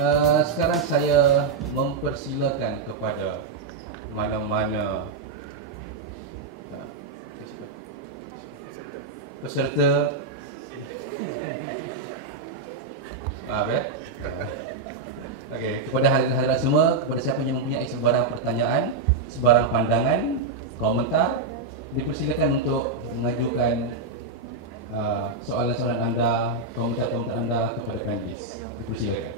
Sekarang saya mempersilakan kepada mana-mana peserta. Maaf ya. Okey, kepada hadirin semua, kepada siapa yang mempunyai sebarang pertanyaan, sebarang pandangan, komentar, dipersilakan untuk mengajukan soalan-soalan anda, komentar-komentar anda kepada panelis. Dipersilakan.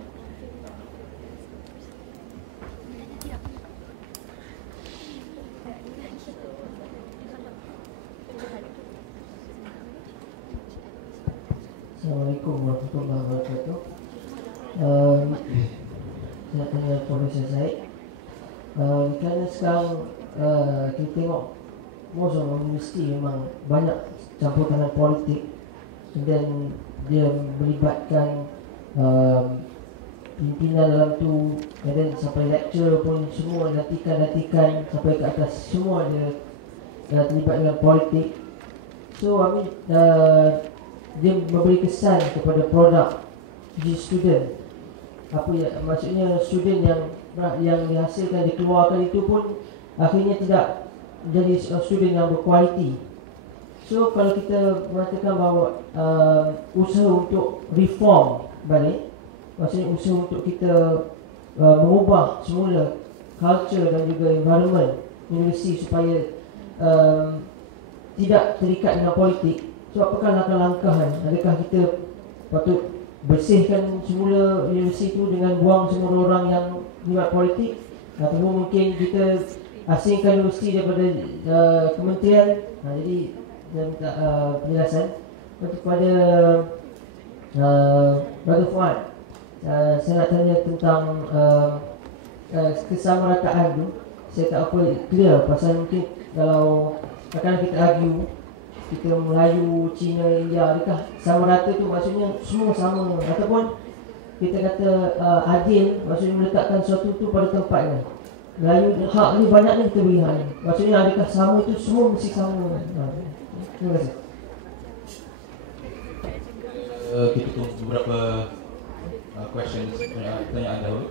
Assalamualaikum warahmatullahi wabarakatuh. Saya tanya Profesor Said. Kerana sekarang kita tengok most of universiti memang banyak campur tangan politik, dan dia melibatkan pimpinan dalam tu, dan sampai lecturer pun semua latihan sampai ke atas semua dia terlibat dengan politik. So I mean, dia memberi kesan kepada produk di student. Apa ya, maksudnya student yang dihasilkan, dikeluarkan itu pun akhirnya tidak menjadi student yang berkualiti. So kalau kita mengatakan bahawa usaha untuk reform balik, maksudnya usaha untuk kita mengubah semula culture dan juga environment universiti supaya tidak terikat dengan politik. So apakah langkah-langkah? Adakah kita patut bersihkan semula universiti itu dengan buang semua orang yang terlibat politik, ataupun mungkin kita asingkan universiti daripada kementerian? Jadi saya minta penjelasan kepada Brother Fuad. Saya nak tanya tentang kesamarataan tu. Saya tak apa clear pasal mungkin kalau kadang kita argue, kita Melayu, Cina, India, adakah sama rata tu maksudnya semua sama, ataupun kita kata adil maksudnya meletakkan sesuatu tu pada tempatnya. Melayu hak ni banyak ni kita beri hak ni, maksudnya adakah sama tu semua mesti sama? Terima kasih. Kita tunggu beberapa questions, pertanyaan dahulu.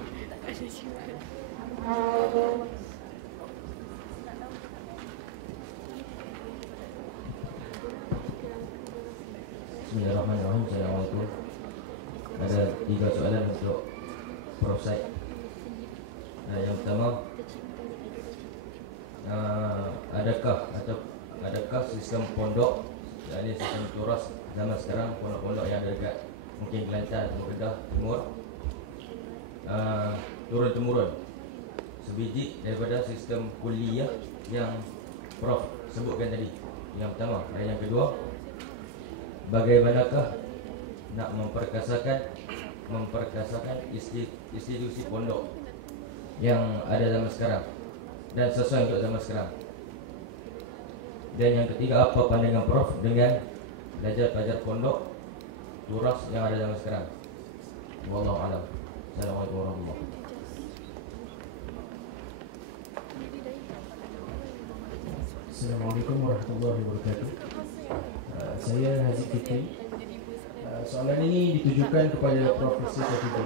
Bismillahirrahmanirrahim. Assalamualaikum. Ada 3 soalan untuk Prof. Said. Yang pertama, adakah sistem pondok, yakni sistem turas zaman sekarang, pondok-pondok yang ada dekat mungkin Kelantan, Kedah Timur, turun-temurun sebiji daripada sistem kuliah yang Prof sebutkan tadi? Yang pertama. Dan yang kedua, bagaimanakah nak memperkasakan institusi pondok yang ada zaman sekarang dan sesuai untuk zaman sekarang? Dan yang ketiga, apa pandangan Prof dengan pelajar-pelajar pondok turas yang ada zaman sekarang? Wallahu a'lam. Assalamualaikum warahmatullahi wabarakatuh. Assalamualaikum warahmatullahi wabarakatuh. Saya Haziq Fikri. Soalan ini ditujukan kepada Profesor Katibu.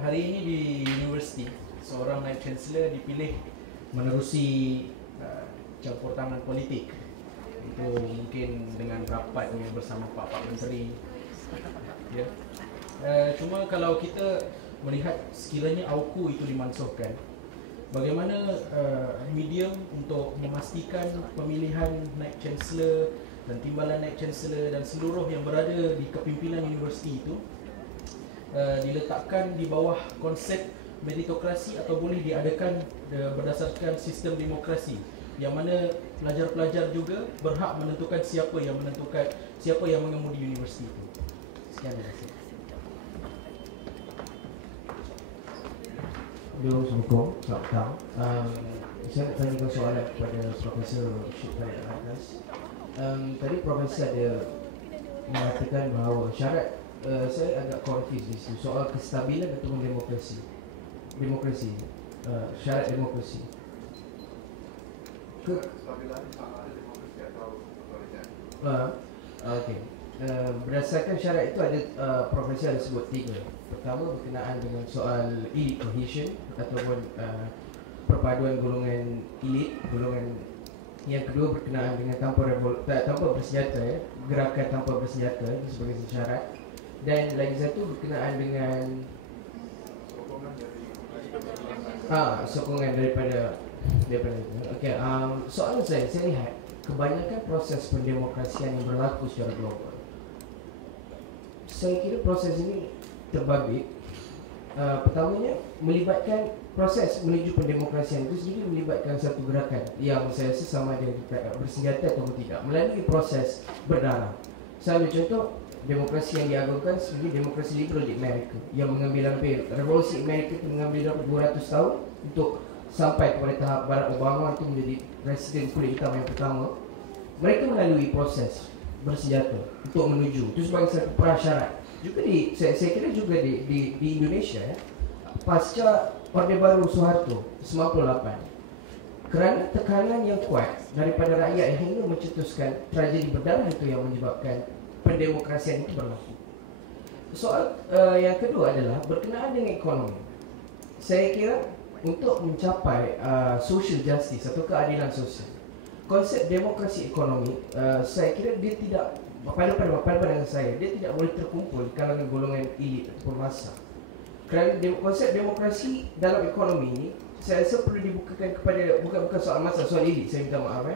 Hari ini di universiti, seorang Naib Chancellor dipilih menerusi campur tangan politik. Itu mungkin dengan rapatnya bersama Pak Menteri. Ya. Cuma kalau kita melihat sekiranya AUKU itu dimansuhkan, bagaimana medium untuk memastikan pemilihan Naib Chancellor dan timbalan Naib Chancellor dan seluruh yang berada di kepimpinan universiti itu diletakkan di bawah konsep meritokrasi atau boleh diadakan berdasarkan sistem demokrasi, yang mana pelajar-pelajar juga berhak menentukan siapa yang mengemudi universiti itu. Sekian, terima kasih. Assalamualaikum. Selamat petang. Saya nak tanyakan soalan kepada Profesor Syed Khalid Al-Atas. Tadi Profesor ada mengatakan bahawa syarat, saya agak confused di situ, soal kestabilan ataupun demokrasi, syarat demokrasi. Kestabilan sama ada demokrasi atau otoriter. Okey. Berdasarkan syarat itu ada profesor ada sebut 3. Pertama berkenaan dengan soal elite cohesion ataupun perpaduan golongan elit, golongan. Yang kedua berkenaan dengan tanpa bersenjata, gerakan tanpa bersenjata itu sebagai syarat. Dan lagi satu berkenaan dengan sokongan daripada itu. Okey, soalan saya lihat kebanyakan proses pendemokrasian yang berlaku secara global. Saya kira proses ini terbabit. Pertamanya melibatkan proses menuju pendemokrasian itu sendiri melibatkan satu gerakan yang saya rasa sama ada bersenjata atau tidak melalui proses berdarah. Saya ambil contoh demokrasi yang diagungkan sebagai demokrasi liberal di Amerika yang mengambil hampir revolusi Amerika itu mengambil 200 tahun untuk sampai kepada tahap Barack Obama itu menjadi presiden kulit hitam yang pertama. Mereka melalui proses bersenjata untuk menuju itu sebagai satu prasyarat. Juga saya kira juga di Indonesia pasca Orde Baru Soeharto 98, kerana tekanan yang kuat daripada rakyat hingga mencetuskan tragedi berdarah itu yang menyebabkan pendemokrasian itu berlaku. Soal yang kedua adalah berkenaan dengan ekonomi. Saya kira untuk mencapai social justice atau keadilan sosial, konsep demokrasi ekonomi saya kira dia tidak pada pandangan saya dia tidak boleh terkumpul di kalangan golongan elit ataupun massa. Kerana konsep demokrasi dalam ekonomi ini saya rasa perlu dibukakan kepada bukan soal massa, soal elit, saya minta maaf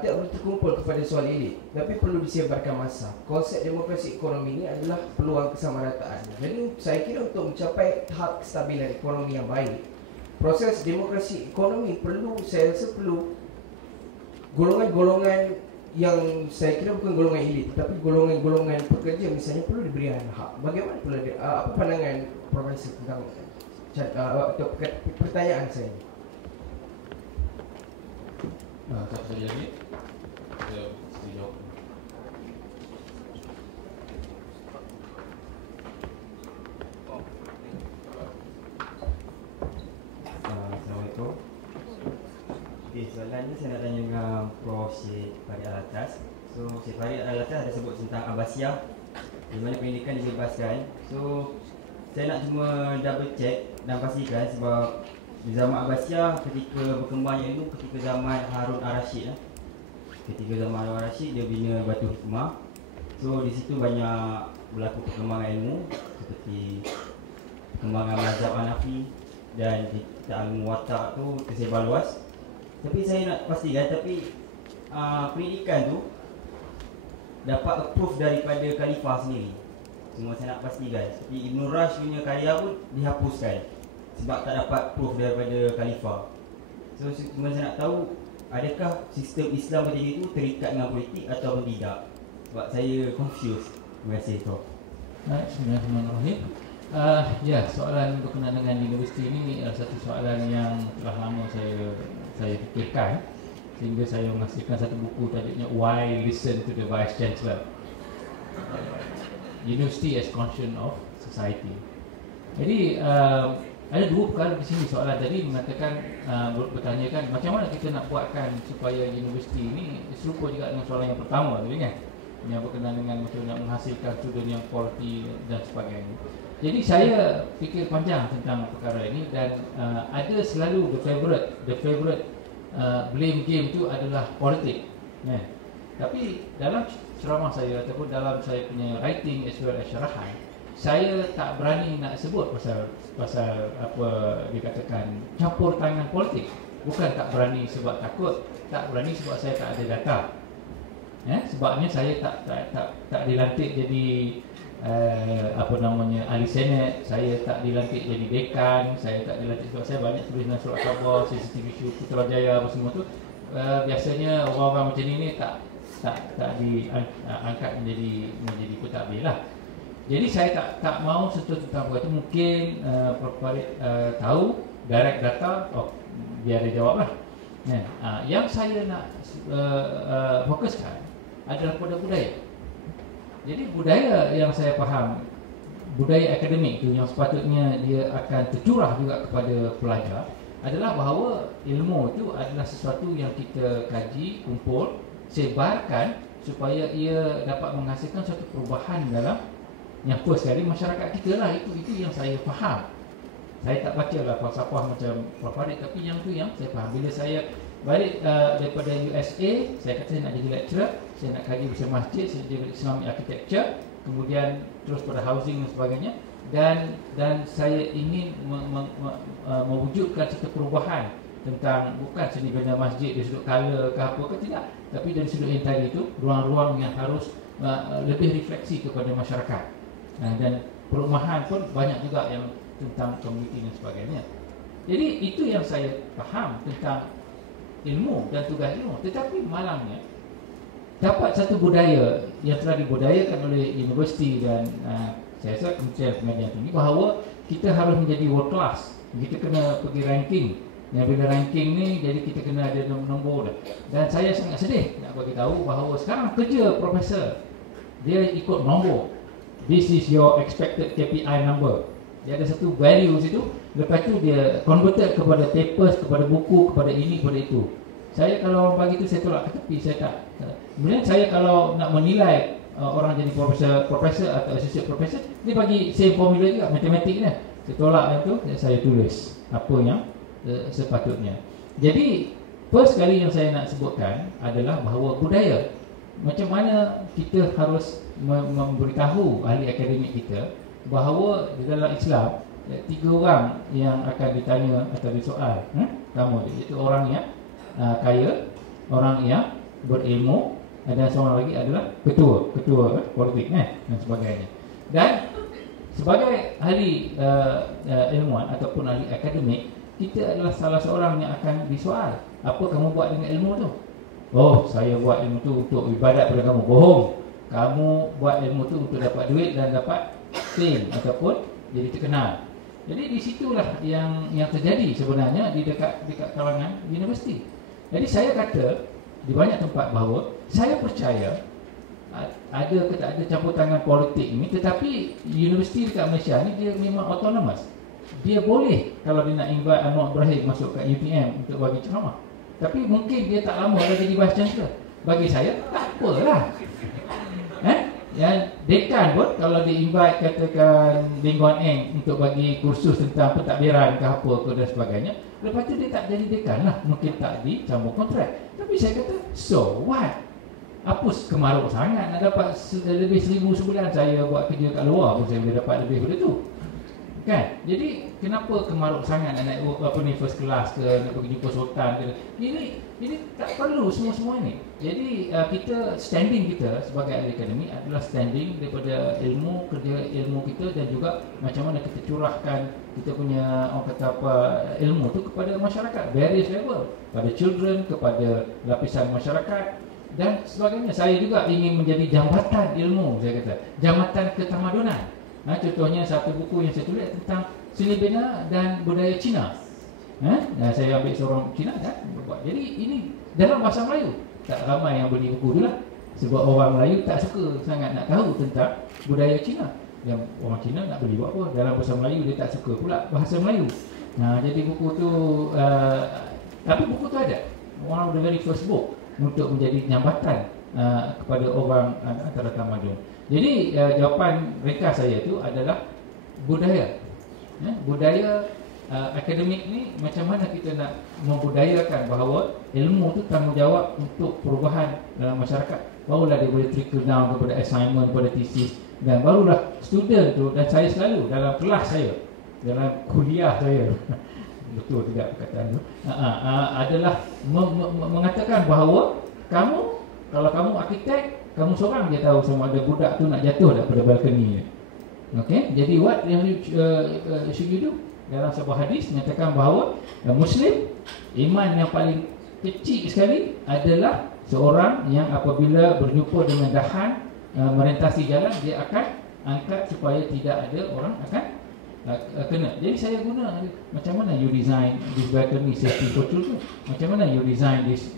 tidak boleh terkumpul kepada soal elit, tapi perlu disebarkan massa. Konsep demokrasi ekonomi ini adalah peluang kesamarataan. Jadi saya kira untuk mencapai tahap kestabilan ekonomi yang baik, proses demokrasi ekonomi saya rasa perlu golongan-golongan yang saya kira bukan golongan elit tetapi golongan-golongan pekerja misalnya perlu diberikan hak. Bagaimana pula apa pandangan Profesor tentang pertanyaan saya? Satu saja lagi. Saya mesti jawab. Assalamualaikum. Okay, soalan ni saya nak tanya dengan Prof. Syed Farid Alatas. So, Syed Farid Alatas ada sebut tentang Abbasiyah di mana pendidikan dibebaskan. So, saya nak cuma double check dan pastikan sebab di zaman Abbasiyah ketika berkembangnya ilmu ketika zaman Harun Ar-Rasyid ketika zaman Harun Ar-Rasyid dia bina Batu Hikmah. So, di situ banyak berlaku perkembangan ilmu seperti perkembangan mazhab Hanafi dan kitab Al-Muwatta tu tersebar luas. Tapi saya nak pastikan pendidikan tu dapat approve daripada khalifah sendiri. Semua saya nak pastikan. Seperti Ibn Rushd punya karya pun dihapuskan sebab tak dapat proof daripada khalifah. So cuma saya nak tahu adakah sistem Islam macam itu terikat dengan politik atau tidak? Sebab saya confused. Terima kasih Prof. Bismillahirrahmanirrahim. Ya, soalan berkenaan dengan universiti ini adalah satu soalan yang telah lama saya fikirkan sehingga saya menghasilkan satu buku tajuknya Why Listen to the Vice Chancellor, University as Conscience of Society. Jadi ada dua perkara di sini. Soalan tadi mengatakan bertanyakan macam mana kita nak buatkan supaya universiti ini serupa juga dengan soalan yang pertama tadi kan, yang berkenaan dengan macam nak menghasilkan student yang quality dan sebagainya. Jadi saya fikir panjang tentang perkara ini dan ada selalu the favorite blame game itu adalah politik. Tapi dalam ceramah saya ataupun dalam saya punya writing as well as syarahan, saya tak berani nak sebut pasal apa dikatakan campur tangan politik. Bukan tak berani sebab takut, tak berani sebab saya tak ada data. Sebabnya saya tak dilantik jadi ahli senat, saya tak dilantik jadi dekan, saya tak dilantik sebab saya banyak tulis dalam surat khabar, CCTV show, Putrajaya apa semua tu. Biasanya orang-orang macam ni tak diangkat menjadi pentadbir lah. Jadi saya tak mau sentuh tentang perkara itu. Mungkin Prof. Farid tahu direct data, biar dia jawab lah. Yang saya nak fokuskan adalah pada budaya. Jadi budaya yang saya faham, budaya akademik itu yang sepatutnya dia akan tercurah juga kepada pelajar adalah bahawa ilmu itu adalah sesuatu yang kita kaji, kumpul, sebarkan supaya ia dapat menghasilkan satu perubahan dalam yang first kali masyarakat kita lah. Itu yang saya faham. Saya tak baca lah falsafah macam Prof. Farid, tapi yang tu yang saya faham. Bila saya balik daripada USA, saya kata saya nak jadi lecturer, saya nak kaji besar masjid, saya jadi Islamic Architecture, kemudian terus pada housing dan sebagainya, dan saya ingin mewujudkan satu perubahan tentang bukan seni bina masjid dari sudut color ke apa ke, tidak, tapi dari sudut yang tadi itu, ruang-ruang yang harus lebih refleksi kepada masyarakat. Dan perumahan pun banyak juga yang tentang komuniti dan sebagainya. Jadi itu yang saya faham tentang ilmu dan tugas ilmu. Tetapi malangnya dapat satu budaya yang telah dibudayakan oleh universiti dan saya rasa Kementerian Pendidikan Tinggi bahawa kita harus menjadi world class. Kita kena pergi ranking. Yang bila ranking ni, jadi kita kena ada nombor dah. Dan saya sangat sedih nak bagi tahu bahawa sekarang kerja profesor dia ikut nombor. This is your expected KPI number. Dia ada satu value situ. Lepas tu dia converted kepada papers, kepada buku, kepada ini, kepada itu. Saya kalau orang bagi tu saya tolak ke tepi. Saya tak. Kemudian saya kalau nak menilai orang jadi profesor atau associate professor, dia bagi same formula juga, matematik ni. Saya tolak yang tu, saya tulis apa yang sepatutnya. Jadi first kali yang saya nak sebutkan adalah bahawa budaya. Macam mana kita harus memberitahu ahli akademik kita bahawa di dalam Islam 3 orang yang akan ditanya atau disoal. Pertama iaitu orang yang kaya, orang yang berilmu, dan seorang lagi adalah ketua politik dan sebagainya. Dan sebagai ahli ilmuwan ataupun ahli akademik, kita adalah salah seorang yang akan disoal. Apa kamu buat dengan ilmu tu? Oh, saya buat ilmu tu untuk ibadat pada kamu. Bohong. Kamu buat ilmu tu untuk dapat duit dan dapat fame ataupun jadi terkenal. Jadi di situlah yang terjadi sebenarnya di dekat kalangan universiti. Jadi saya kata di banyak tempat bahawa saya percaya ada ke tak ada campur tangan politik ini, tetapi universiti dekat Malaysia ni dia memang autonomous. Dia boleh kalau dia nak invite Anwar Ibrahim masuk kat UTM untuk bagi ceramah. Tapi mungkin dia tak lama dah jadi vice chancellor. Bagi saya tak apalah. Yang dekan pun kalau di-invite katakan Lee Kuan Eng untuk bagi kursus tentang pentadbiran ke apa ke dan sebagainya, lepas tu dia tak jadi dekan lah, mungkin tak dicambung kontrak. Tapi saya kata, so what? Apa kemaruk sangat nak dapat lebih 1,000 sebulan. Saya buat kerja kat luar pun saya boleh dapat lebih daripada tu. Kan? Jadi kenapa kemaruk sangat nak naik first class ke, nak pergi jumpa sultan ke? Ini tak perlu semua ini. Jadi kita standing kita sebagai ahli akademik adalah standing daripada ilmu, kerja ilmu kita, dan juga macam mana kita curahkan kita punya orang kata apa ilmu tu kepada masyarakat, various level, pada children, kepada lapisan masyarakat dan sebagainya. Saya juga ingin menjadi jambatan ilmu, saya kata jambatan ketamadunan. Contohnya satu buku yang saya tulis tentang seni bina dan budaya Cina. Saya ambil seorang Cina kan berbuat. Jadi ini dalam bahasa Melayu. Tak ramai yang beli buku tu lah, sebab orang Melayu tak suka sangat nak tahu tentang budaya Cina. Yang orang Cina nak beli buat apa? Dalam bahasa Melayu dia tak suka pula bahasa Melayu. Jadi buku tu tapi buku tu ada one of the very first book untuk menjadi jambatan kepada orang antara tamadun. Jadi jawapan ringkas saya itu adalah budaya. Budaya akademik ni macam mana kita nak membudayakan bahawa ilmu tu tanggungjawab untuk perubahan dalam masyarakat. Barulah dia boleh trickle down kepada assignment, kepada thesis, dan barulah student tu, dan saya selalu dalam kelas saya, dalam kuliah saya betul tidak perkataan tu, adalah mengatakan bahawa kamu, kalau kamu arkitek, kamu seorang je tahu sama ada budak tu nak jatuh daripada balkoni ni. Okay, jadi what should you do? Dalam sebuah hadis menyatakan bahawa Muslim, iman yang paling kecil sekali adalah seorang yang apabila berjumpa dengan dahan merentasi jalan, dia akan angkat supaya tidak ada orang akan kena. Jadi saya guna macam mana you design this balcony safety for children, macam mana you design this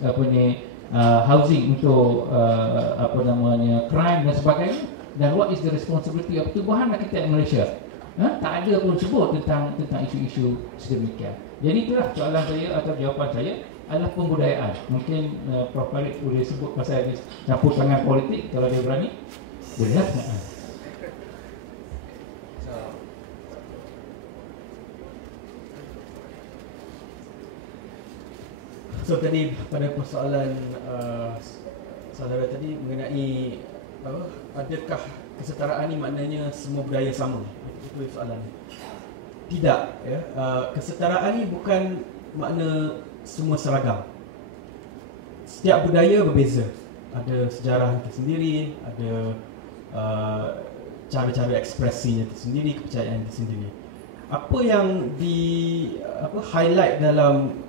housing untuk crime dan sebagainya, dan what is the responsibility of tubuhan arkitek Malaysia. Tak ada pun sebut tentang isu-isu sedemikian. Jadi itulah soalan saya atau jawapan saya. adalah pembudayaan. Mungkin Prof. Farid boleh sebut pasal dia campur tangan politik, kalau dia berani bolehlah. So tadi pada persoalan saudara tadi mengenai adakah kesetaraan ni maknanya semua budaya sama? Itu soalan. Tidak, ya. Kesetaraan ni bukan makna semua seragam. Setiap budaya berbeza. Ada sejarah tersendiri, ada cara-cara ekspresinya tersendiri, kepercayaan tersendiri. Apa yang highlight dalam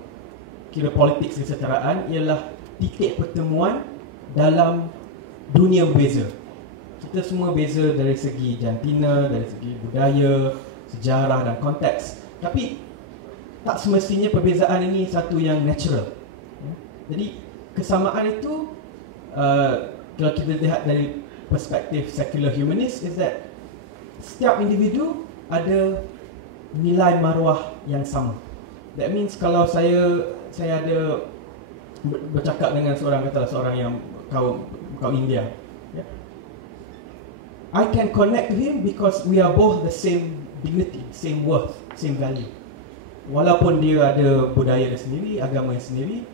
kira politik kesetaraan ialah titik pertemuan dalam dunia berbeza. Kita semua beza dari segi jantina, dari segi budaya, sejarah dan konteks. Tapi tak semestinya perbezaan ini satu yang natural. Jadi kesamaan itu kalau kita lihat dari perspektif secular humanist is that setiap individu ada nilai maruah yang sama. That means kalau saya ada bercakap dengan seorang yang kaum India, yeah, I can connect to him because we are both the same dignity, same worth, same value. Walaupun dia ada budaya dia sendiri, agama yang sendiri,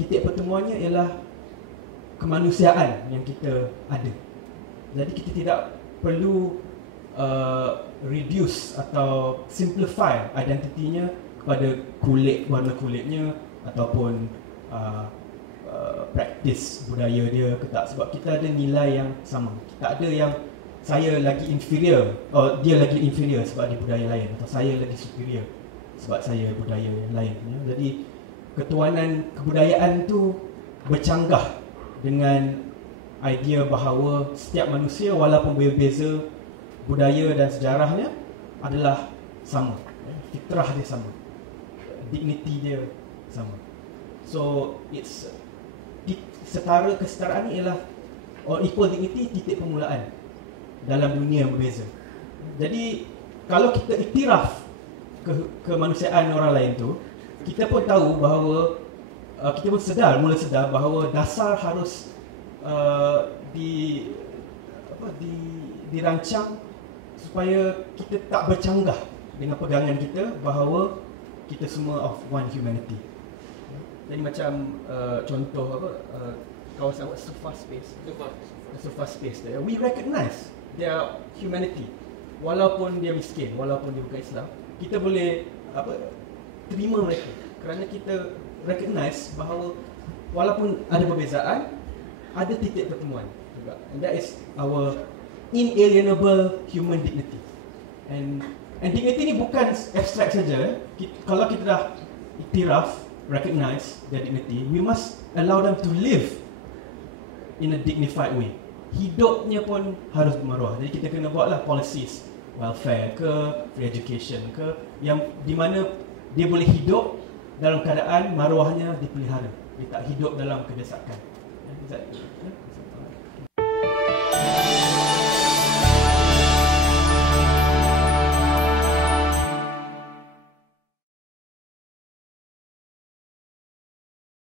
titik pertemuannya ialah kemanusiaan yang kita ada. Jadi kita tidak perlu reduce atau simplify identitinya kepada warna kulitnya ataupun praktis budaya dia ke tak, sebab kita ada nilai yang sama. Tak ada yang saya lagi inferior atau dia lagi inferior sebab dia budaya lain, atau saya lagi superior sebab saya budaya yang lain, ya. Jadi ketuanan kebudayaan tu bercanggah dengan idea bahawa setiap manusia walaupun berbeza budaya dan sejarahnya adalah sama, fitrah dia sama, dignity dia sama. So it's setara, kesetaraan ni ialah or equal dignity, titik permulaan dalam dunia yang berbeza. Jadi kalau kita iktiraf kemanusiaan orang lain tu, kita pun tahu bahawa kita pun mula sedar bahawa dasar harus dirancang supaya kita tak bercanggah dengan pegangan kita bahawa kita semua of one humanity. Jadi macam contoh kawasan Sufa Space. We recognize their humanity. Walaupun dia miskin, walaupun dia bukan Islam, kita boleh terima mereka kerana kita recognize bahawa walaupun ada perbezaan, ada titik pertemuan juga. And that is our inalienable human dignity. And dignity ni bukan abstract saja. Kalau kita dah iktiraf, recognize their dignity, we must allow them to live in a dignified way. Hidupnya pun harus bermaruah. Jadi kita kena buatlah policies, welfare ke, free education ke, yang di mana dia boleh hidup dalam keadaan maruahnya dipelihara. Dia tak hidup dalam kedesakan.